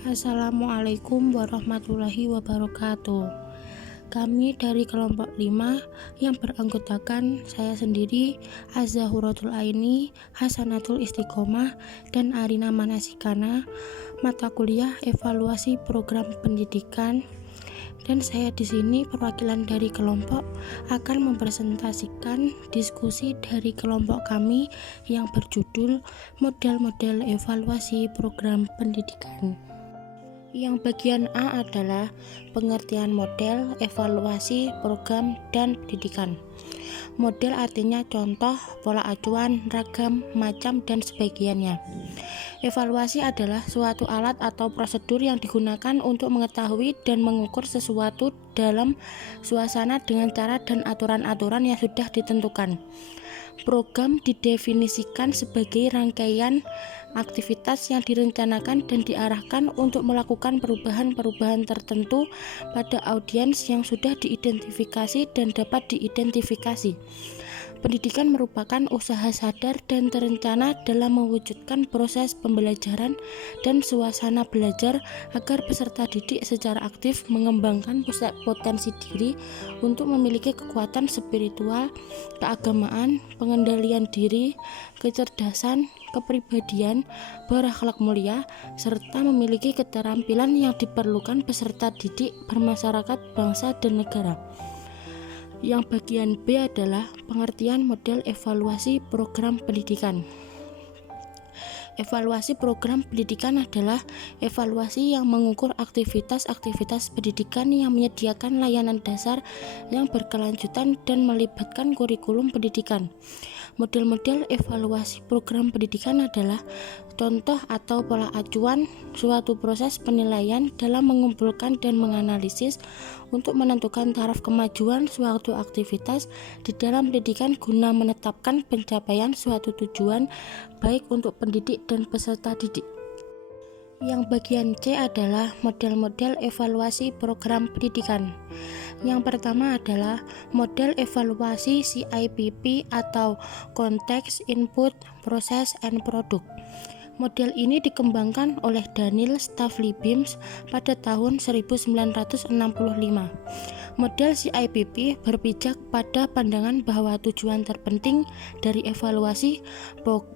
Assalamualaikum warahmatullahi wabarakatuh. Kami dari kelompok 5 yang beranggotakan saya sendiri, Az-Zahuratul Aini, Hasanatul Istiqomah, dan Arina Manasikana, mata kuliah evaluasi program pendidikan. Dan saya di sini perwakilan dari kelompok akan mempresentasikan diskusi dari kelompok kami yang berjudul model-model evaluasi program pendidikan. Yang bagian A adalah pengertian model, evaluasi, program, dan pendidikan. Model artinya contoh, pola acuan, ragam, macam, dan sebagiannya. Evaluasi adalah suatu alat atau prosedur yang digunakan untuk mengetahui dan mengukur sesuatu dalam suasana dengan cara dan aturan-aturan yang sudah ditentukan. Program didefinisikan sebagai rangkaian aktivitas yang direncanakan dan diarahkan untuk melakukan perubahan-perubahan tertentu pada audiens yang sudah diidentifikasi dan dapat diidentifikasi. Pendidikan merupakan usaha sadar dan terencana dalam mewujudkan proses pembelajaran dan suasana belajar agar peserta didik secara aktif mengembangkan potensi diri untuk memiliki kekuatan spiritual, keagamaan, pengendalian diri, kecerdasan, kepribadian, berakhlak mulia, serta memiliki keterampilan yang diperlukan peserta didik bermasyarakat, bangsa, dan negara. Yang bagian B adalah pengertian model evaluasi program pendidikan. Evaluasi program pendidikan adalah evaluasi yang mengukur aktivitas-aktivitas pendidikan yang menyediakan layanan dasar yang berkelanjutan dan melibatkan kurikulum pendidikan. Model-model evaluasi program pendidikan adalah contoh atau pola acuan suatu proses penilaian dalam mengumpulkan dan menganalisis untuk menentukan taraf kemajuan suatu aktivitas di dalam pendidikan guna menetapkan pencapaian suatu tujuan baik untuk pendidik dan peserta didik. Yang bagian C adalah model-model evaluasi program pendidikan. Yang pertama adalah model evaluasi CIPP atau Context, Input, Process, and Product. Model ini dikembangkan oleh Daniel Stavly-Bims pada tahun 1965. Model CIPP berpijak pada pandangan bahwa tujuan terpenting dari evaluasi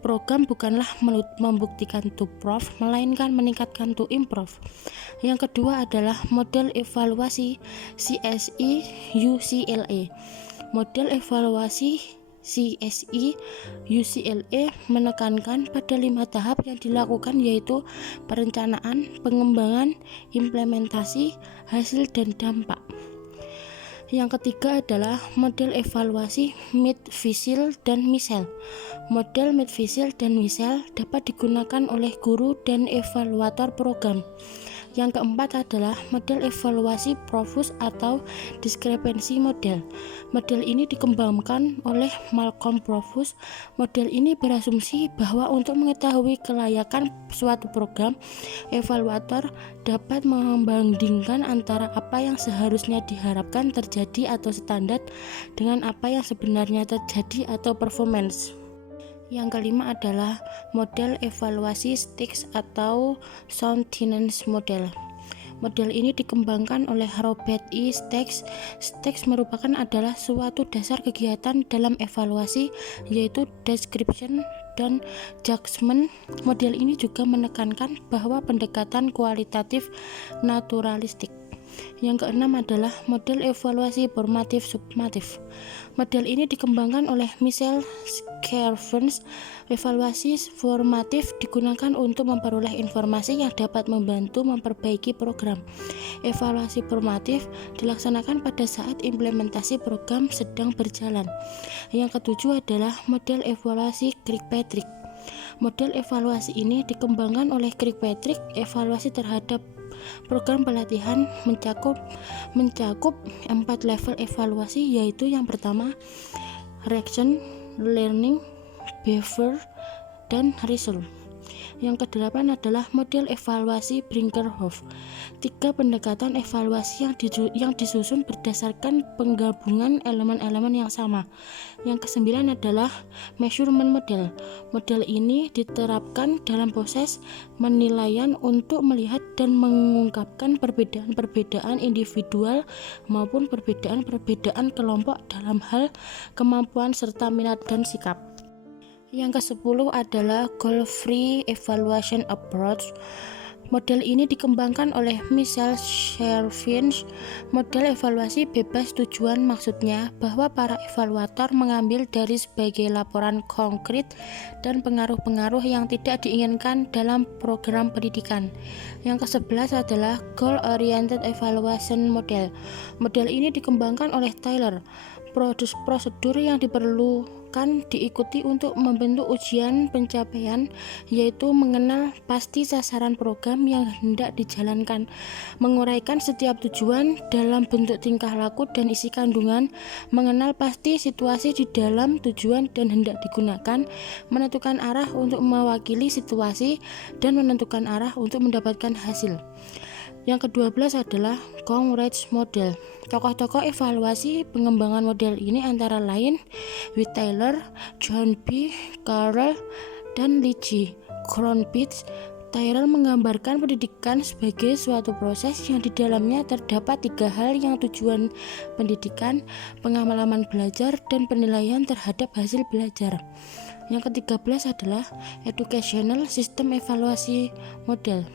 program bukanlah membuktikan to prove, melainkan meningkatkan to improve. Yang kedua adalah model evaluasi CSI-UCLA. Model evaluasi CSI-UCLA menekankan pada 5 tahap yang dilakukan, yaitu perencanaan, pengembangan, implementasi, hasil, dan dampak. Yang ketiga adalah model evaluasi Mead-Viseel dan Michel. Model Mead-Viseel dan Michel dapat digunakan oleh guru dan evaluator program. Yang keempat adalah model evaluasi Profus atau diskrepensi model. Model ini dikembangkan oleh Malcolm Profus. Model ini berasumsi bahwa untuk mengetahui kelayakan suatu program, evaluator dapat membandingkan antara apa yang seharusnya diharapkan terjadi atau standar dengan apa yang sebenarnya terjadi atau performance. Yang kelima adalah model evaluasi Sticks atau Soundiness model. Model ini dikembangkan oleh Robert E. Sticks. Sticks merupakan adalah suatu dasar kegiatan dalam evaluasi, yaitu description dan judgment. Model ini juga menekankan bahwa pendekatan kualitatif naturalistik. Yang keenam adalah model evaluasi formatif summatif. Model ini dikembangkan oleh Michel Scarvens. Evaluasi formatif digunakan untuk memperoleh informasi yang dapat membantu memperbaiki program. Evaluasi formatif dilaksanakan pada saat implementasi program sedang berjalan. Yang ketujuh adalah model evaluasi Kirkpatrick. Model evaluasi ini dikembangkan oleh Kirkpatrick. Evaluasi terhadap program pelatihan mencakup 4 level evaluasi, yaitu yang pertama reaction, learning, behavior, dan result. Yang kedelapan adalah model evaluasi Brinkerhoff. 3 pendekatan evaluasi yang disusun berdasarkan penggabungan elemen-elemen yang sama. Yang kesembilan adalah measurement model. Model ini diterapkan dalam proses penilaian untuk melihat dan mengungkapkan perbedaan-perbedaan individual maupun perbedaan-perbedaan kelompok dalam hal kemampuan serta minat dan sikap. Yang ke-10 adalah goal-free evaluation approach. Model ini dikembangkan oleh Michel Chervin. Model evaluasi bebas tujuan maksudnya bahwa para evaluator mengambil dari sebagai laporan konkret dan pengaruh-pengaruh yang tidak diinginkan dalam program pendidikan. Yang ke-11 adalah goal-oriented evaluation model. Model ini dikembangkan oleh Taylor. Prosedur yang diperlukan diikuti untuk membentuk ujian pencapaian, yaitu mengenal pasti sasaran program yang hendak dijalankan, menguraikan setiap tujuan dalam bentuk tingkah laku dan isi kandungan, mengenal pasti situasi di dalam tujuan dan hendak digunakan, menentukan arah untuk mewakili situasi, dan menentukan arah untuk mendapatkan hasil. Yang ke-12 adalah Conrad's model. Tokoh-tokoh evaluasi pengembangan model ini antara lain Witt Taylor, John B. Carroll, dan Lee Cronbridge. Taylor menggambarkan pendidikan sebagai suatu proses yang di dalamnya terdapat 3 hal yang tujuan pendidikan, pengalaman belajar, dan penilaian terhadap hasil belajar. Yang ke-13 adalah Educational System Evaluasi Model.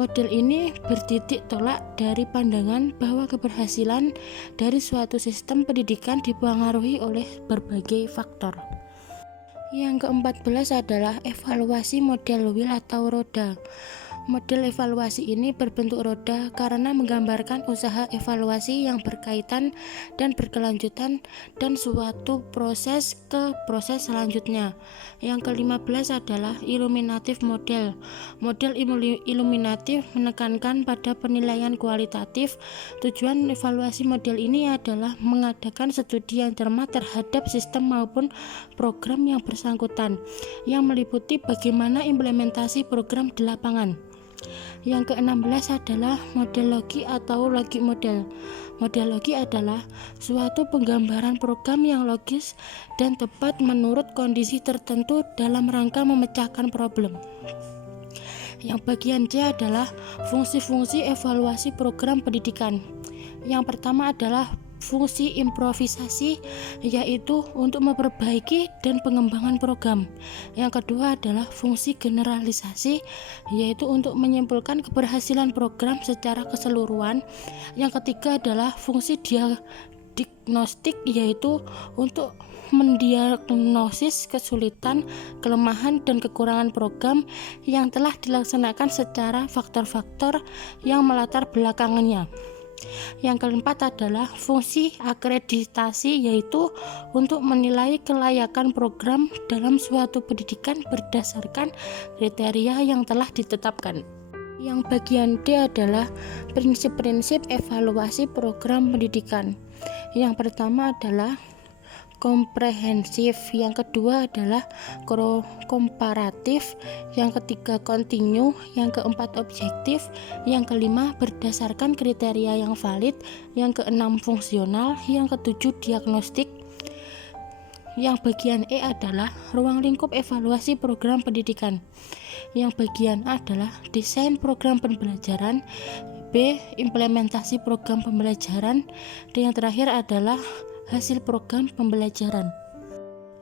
Model ini bertitik tolak dari pandangan bahwa keberhasilan dari suatu sistem pendidikan dipengaruhi oleh berbagai faktor. Yang ke-14 adalah evaluasi model wheel atau roda. Model evaluasi ini berbentuk roda karena menggambarkan usaha evaluasi yang berkaitan dan berkelanjutan dan suatu proses ke proses selanjutnya. Yang ke-15 adalah illuminative model. Model illuminatif menekankan pada penilaian kualitatif. Tujuan evaluasi model ini adalah mengadakan studi yang cermat terhadap sistem maupun program yang bersangkutan, yang meliputi bagaimana implementasi program di lapangan. Yang ke-16 adalah model logi atau logic model. Model logi adalah suatu penggambaran program yang logis dan tepat menurut kondisi tertentu dalam rangka memecahkan problem. Yang bagian C adalah fungsi-fungsi evaluasi program pendidikan. Yang pertama adalah fungsi improvisasi, yaitu untuk memperbaiki dan pengembangan program. Yang kedua adalah fungsi generalisasi, yaitu untuk menyimpulkan keberhasilan program secara keseluruhan. Yang ketiga adalah fungsi diagnostik, yaitu untuk mendiagnosis kesulitan, kelemahan, dan kekurangan program yang telah dilaksanakan secara faktor-faktor yang melatar belakangannya. Yang keempat adalah fungsi akreditasi, yaitu untuk menilai kelayakan program dalam suatu pendidikan berdasarkan kriteria yang telah ditetapkan. Yang bagian D adalah prinsip-prinsip evaluasi program pendidikan. Yang pertama adalah komprehensif, yang kedua adalah komparatif, yang ketiga kontinu, yang keempat objektif, yang kelima berdasarkan kriteria yang valid, yang keenam fungsional, yang ketujuh diagnostik. Yang bagian E adalah ruang lingkup evaluasi program pendidikan. Yang bagian A adalah desain program pembelajaran, B implementasi program pembelajaran, dan yang terakhir adalah hasil program pembelajaran.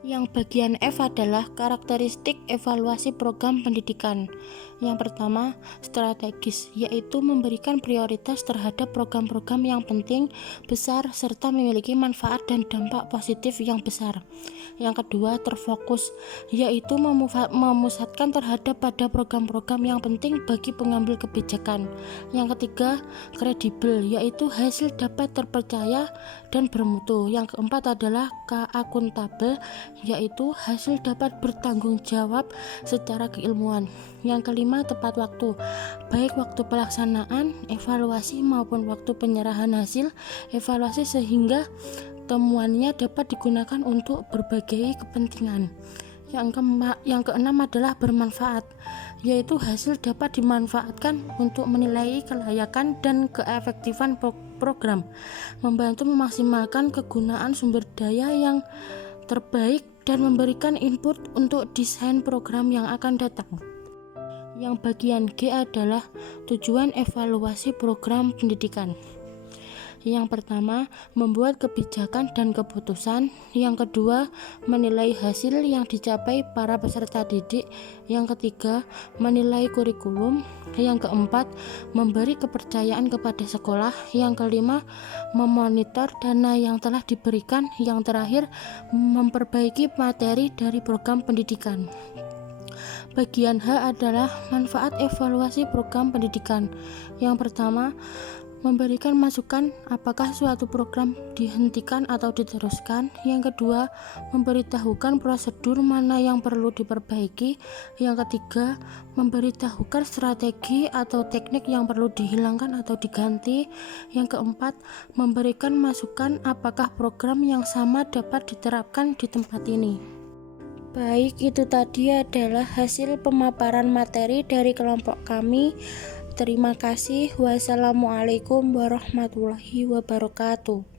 Yang bagian F adalah karakteristik evaluasi program pendidikan. Yang pertama, strategis, yaitu memberikan prioritas terhadap program-program yang penting, besar, serta memiliki manfaat dan dampak positif yang besar. Yang kedua, terfokus, yaitu memusatkan terhadap pada program-program yang penting bagi pengambil kebijakan. Yang ketiga, kredibel, yaitu hasil dapat terpercaya dan bermutu. Yang keempat adalah akuntabel, yaitu hasil dapat bertanggung jawab secara keilmuan. Yang kelima, tepat waktu, baik waktu pelaksanaan evaluasi maupun waktu penyerahan hasil evaluasi, sehingga temuannya dapat digunakan untuk berbagai kepentingan. Yang keenam adalah bermanfaat, yaitu hasil dapat dimanfaatkan untuk menilai kelayakan dan keefektifan program, membantu memaksimalkan kegunaan sumber daya yang terbaik, dan memberikan input untuk desain program yang akan datang. Yang bagian G adalah tujuan evaluasi program pendidikan. Yang pertama, membuat kebijakan dan keputusan. Yang kedua, menilai hasil yang dicapai para peserta didik. Yang ketiga, menilai kurikulum. Yang keempat, memberi kepercayaan kepada sekolah. Yang kelima, memonitor dana yang telah diberikan. Yang terakhir, memperbaiki materi dari program pendidikan. Bagian H adalah manfaat evaluasi program pendidikan. Yang pertama, memberikan masukan apakah suatu program dihentikan atau diteruskan. Yang kedua, memberitahukan prosedur mana yang perlu diperbaiki. Yang ketiga, memberitahukan strategi atau teknik yang perlu dihilangkan atau diganti. Yang keempat, memberikan masukan apakah program yang sama dapat diterapkan di tempat ini. Baik, itu tadi adalah hasil pemaparan materi dari kelompok kami. Terima kasih. Wassalamualaikum warahmatullahi wabarakatuh.